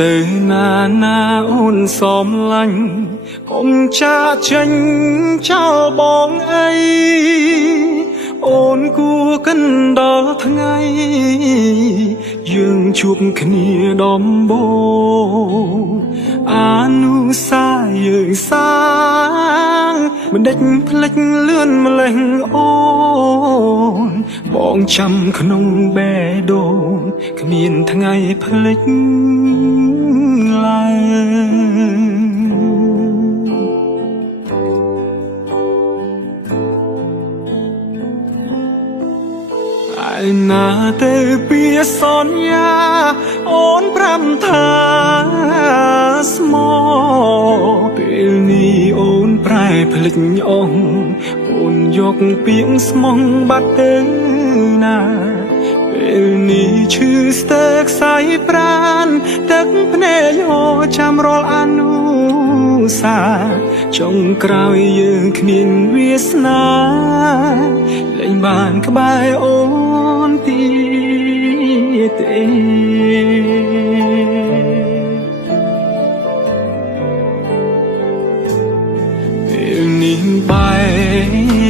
từ na ôn xóm lạnh cùng cha tranh trao bóng ấy ôn cua cân đó tháng ngày dương chụp kia đom bô anu xa dương sáng mình đánh lệch lươn mà lệnh ôn bóng trăm khung bè đồn miền tháng ngày lệch lại ai na tê bia son ya ôn pram tha smallពេលនេះអូនប្រែភ្លេចអងអូនយកពាក្យស្មងបាត់ទៅណាពេលនេះឈឺស្ទើរខ្សែប្រាណទឹកភ្នែកអូចាំរាល់អនុសាចុងក្រោយយើងគ្មានវាសនាលែងបានក្បែរអូនទៀតទេពេលនេះបែ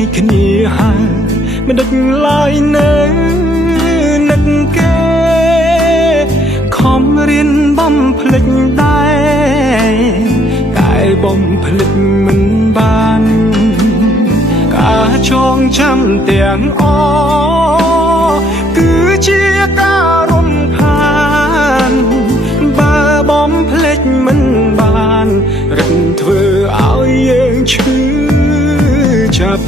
កគ្នាហើយមិនដឹកឡើយនៅនឹកគេខំរៀនបំភ្លេចដែរតែបំភ្លេចមិនបានការចងចាំទាំងអគឺជាការរំខានបើបំភ្លេចមិនបានរឹងធ្វើឲ្យយើងឈឺចាប់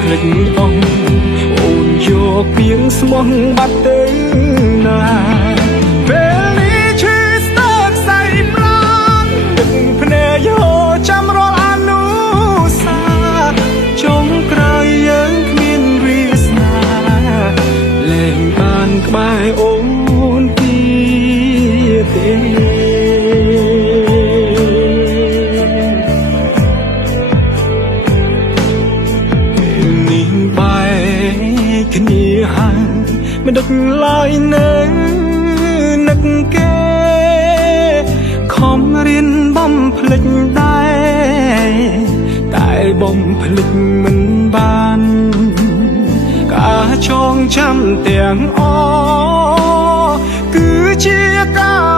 ភ្លេចអងអូនយកពាក្យស្មោះបាត់ទៅណាពេលនេះឈឺស្ទើរខ្សែប្លាន់ទឹកភ្នែកយកចាំរាល់អនុសាចុងក្រោយយើងគ្មានវាសនាលែងបានក្បែរអូនទៀតទេគ្នាហើយមិនដឹកឡើយនៅនឹកគេខំរៀនបំភ្លេចដែរតែបំភ្លេចមិនបានការចងចាំទាំងអគឺជាការ